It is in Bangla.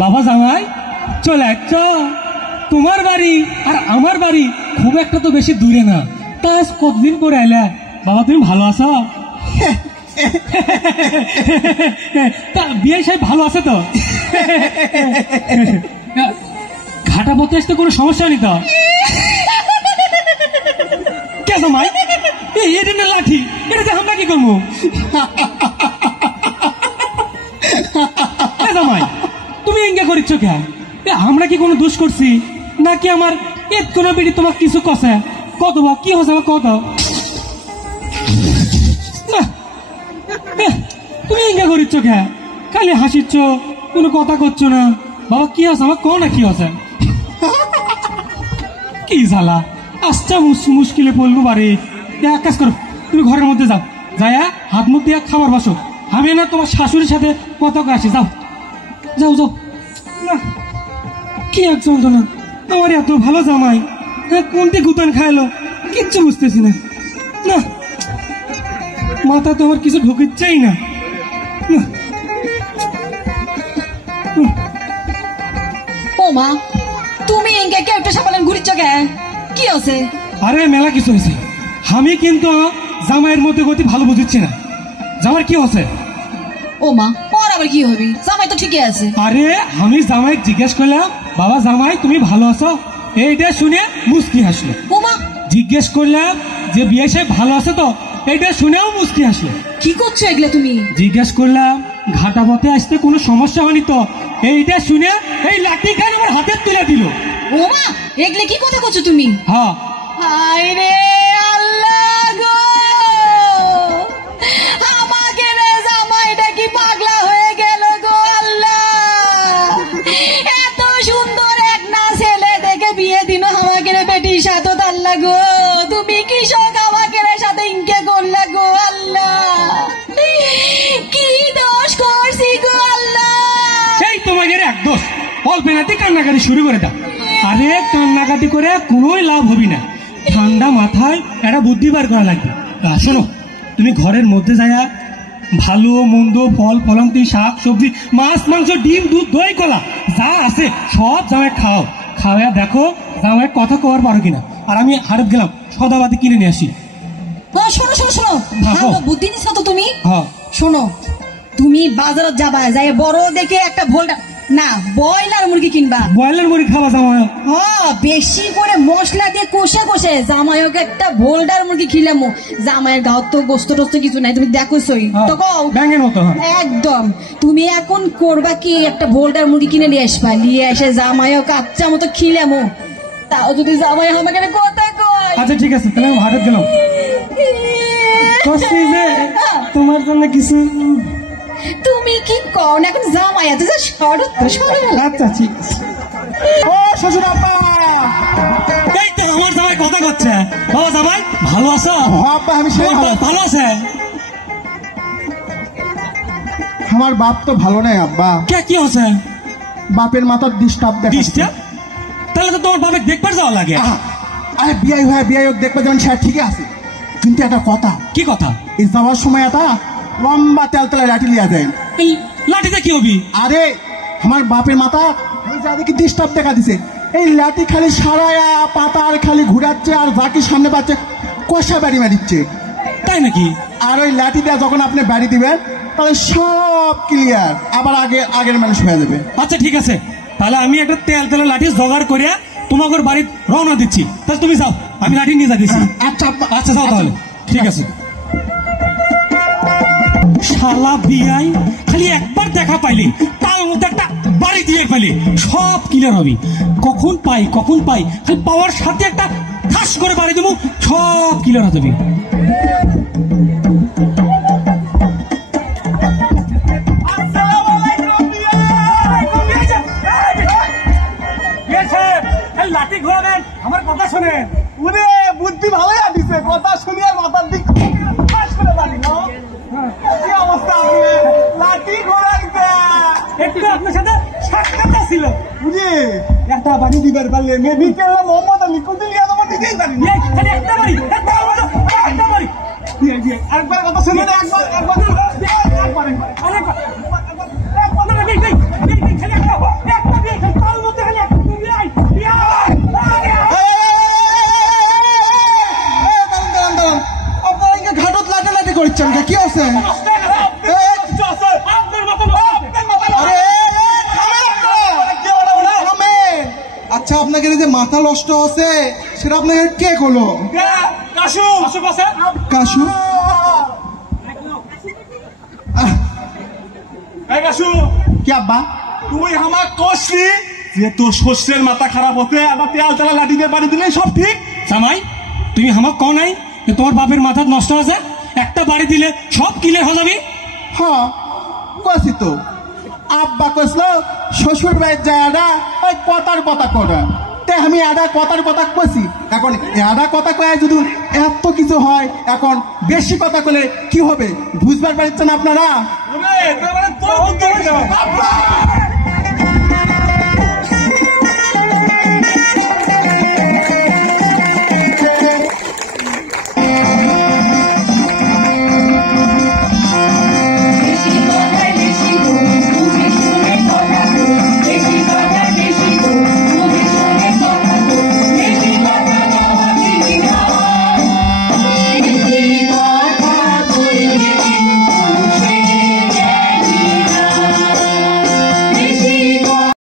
বাবা জামাই চলে চ, তোমার বাড়ি আর আমার বাড়ি খুব একটা তো বেশি দূরে না, তা আজ কতদিন পরে এলে। বাবা তুমি ভালো আছো? তা বিয়ে সাহেব ভালো আছে তো? ঘাটা পথে আসতে কোনো সমস্যা নেই তো? কে জামাই এটা না লাঠি, এটা আমরা কি করবো? জামাই তুমি এঙ্গা করিচ্ছ কে? আমরা কি কোনো দোষ করছি নাকি আমার এত কোনো বেটি তোমার কিছু কষে? কত বা কি হচ্ছে আমার কত? তুমি এঙ্গা করিচ্ছ কে? খালি হাসিচ্ছ, কোনো কথা করছো না। বাবা কি হচ্ছে আমার কো না কি হচ্ছে? কি জ্বালা আচ্ছা মুশকিলে পড়লু বাড়ি। এক কাজ করো, তুমি ঘরের মধ্যে যাও, যাইয়া হাত মুখ দিয়ে খাবার বসো। আমি না তোমার শাশুড়ির সাথে কথা আসি, যাও যাও যাও। না কি এক যন্ত্রণা, আমার এত ভালো জামাই কোনটি গুতান খাইলো কিচ্ছু বুঝতেছি না। না মাথা তো আমার কিছু ঢুকিচ্ছেই না। ও মা, তুমি এঙ্গে কে একটা সাপালেন ঘুরিচ্ছ কে? কি আছে? আরে মেলা কিছু হয়েছে, আমি কিন্তু জামাইয়ের মধ্যে গতি ভালো বুঝিচ্ছি না। জামাই কি হচ্ছে? ও মা, ওর আবার কি হবি? জামাই তো ঠিকই আছে। আরে আমি জামাই জিজ্ঞেস করলাম, বাবা জামাই তুমি ভালো আছো? এইটা শুনে মুস্কি হাসলো। ও মা, জিজ্ঞেস করলাম যে বিয়ে সাহেব ভালো আছে তো? এইটা শুনেও মুস্কি হাসলো। কি করছো এগুলা তুমি? জিজ্ঞেস করলাম ঘাটা পথে আসতে কোনো সমস্যা হয়নি তো? এইটা শুনে এই লাঠি খান আমার হাতে তুলে দিল। ও মা, এগুলা কি কথা করছো তুমি? হ্যাঁ। হায় রে আল্লাহ গো, আমাকে রে জামাইটা কি পাগলা হয়ে গেল গো আল্লাহ। এত সুন্দর এক না ছেলে দেখে বিয়ে দিন আমাকে রে বেটির সাথে। আল্লাহ গো, তুমি কৃষক আমাকে রে সাথে ইনকে করলা গো আল্লাহ। কি দোষ করছি গো আল্লাহ? এই তোমাকে এক দোষ, অল্প নাতি কান্নাকাটি শুরু করে দাও। আরে কান্নাকাটি করে কোনোই লাভ হবি না, ঠান্ডা মাথায় একটা বুদ্ধি বার করা লাগবে। শোনো, তুমি ঘরের মধ্যে যায়া ভালো মন্দ ফল ফলান্তি শাক সবজি মাছ মাংস ডিম দুধ দই কলা যা আছে সব জামাই খাও। খাওয়া দেখো জামাই কথা কওয়ার পারো কিনা। আর আমি হারত গেলাম সদাবাতি কিনে নিয়ে আসি। শোনো শোনো শোনো, ভালো বুদ্ধি নিছ তো তুমি। শোনো, তুমি বাজারত যাবা, যাই বড় দেখে একটা ভোলটা না ব্রয়লার মুরগি কিনবা। ব্রয়লার মুরগি খাবা জামাই? বেশি করে মশলা দিয়ে কষে কষে জামাইকে একটা ভোল্ডার মুরগি খিলামো। জামাইয়ের গাও তো গোস্ত টোস্ত কিছু নাই, তুমি দেখোই তো ব্যাঙের মতো। একদম। তুমি এখন করবা কি, একটা ভোল্ডার মুরগি কিনে নিয়ে আসবা, নিয়ে এসে জামাইও কাচ্চা মতো খিলামো। তাও যদি জামাই আমাকে কথা কয়। আচ্ছা ঠিক আছে, তাহলে আমি হারত গেলাম। তোমার জন্য কিছু তুমি কি কও না এখন জামাই এত যা শরৎ তো শরৎ। আচ্ছা ঠিক আছে। ও শ্বশুর আব্বা, এই তো আমার জামাই কথা করছে। বাবা জামাই ভালো আছো? আব্বা আমি সেই ভালো আছে। আমার বাপ তো ভালো নাই আব্বা। কে কি হচ্ছে? বাপের মাথার ডিস্টার্ব দেখাচ্ছে। তাহলে তো তোমার বাপে দেখবার যাওয়া লাগে। আরে বিয়াই হয় বিয়াই হোক দেখবে যেমন সে ঠিকই আছে, কিন্তু একটা কথা। কি কথা? এই যাওয়ার সময় একটা লম্বা তেলতলা লাঠি লিয়া যায়। এই লাঠিতে কি হবি? আরে আমার বাপের মাথা দেখি ডিস্টার্ব দেখা দিছে। এই লাঠি খালি সারায়া পাতা আর খালি ঘুরাচ্ছে, আর যাকে সামনে পাচ্ছে কষা বাড়ি মারিচ্ছে। তাই নাকি? আর ওই লাঠি দেওয়া যখন আপনি বাড়ি দিবেন তাহলে সব ক্লিয়ার, আবার আগের মানুষ হয়ে যাবে। আচ্ছা ঠিক আছে, তাহলে আমি একটা তেল লাঠি জোগাড় করিয়া তোমাদের বাড়ি রওনা দিচ্ছি। তাহলে তুমি যাও, আমি লাঠি নিয়ে যাচ্ছি। আচ্ছা আচ্ছা যাও তাহলে, ঠিক আছে। শালা বিয়াই খালি একবার দেখা পাইলি তার মধ্যে একটা বাড়ি দিয়ে পাইলি সব ক্লিয়ার হবি। কখন পাই খালি পাওয়ার সাথে একটা ঠাস করে বাড়ি দেবো, সব ক্লিয়ার হয়ে যাবি। লাঠি ঘোরাবেন, আমার কথা শোনে। উনি বুদ্ধি ভালোই দিছে, কথা শুনি আর মাথার দিক করে বাড়ি না। কি অবস্থা, লাঠি ঘোরাইতে একটু আপনার সাথে সাক্ষাৎ ছিল। বুঝি একটা বাড়ি দিবার পারলে মেডিকেল মোহাম্মদ আলী কোন দিন যাবো দিতেই পারি। একটা বাড়ি একবার কথা শুনে একবার যে মাথা নষ্ট হচ্ছে সেটা আপনাকে কে করলো? কাশু কাশু বসে কাশু? এই কাশু কি আব্বা? তুই আমার কষলি যে তোর শস্যের মাথা খারাপ হতে আবার তেল তেলা লাঠি দিয়ে বাড়ি দিলে সব ঠিক। জামাই তুমি আমাকে কও নাই যে তোমার বাপের মাথা নষ্ট হয়েছে, একটা বাড়ি দিলে সব কিলে হয়ে যাবি। হ্যাঁ কছি তো, আব্বা কইছিল শ্বশুর বাড়ির যায় আডা ওই কথার কথা করে, তে আমি আডা কথার কথা কইছি। এখন আডা কথা কয়ে যদি এত কিছু হয়, এখন বেশি কথা কলে কি হবে বুঝবার পারছেন আপনারা? তোর বুদ্ধি হয়ে যাবে।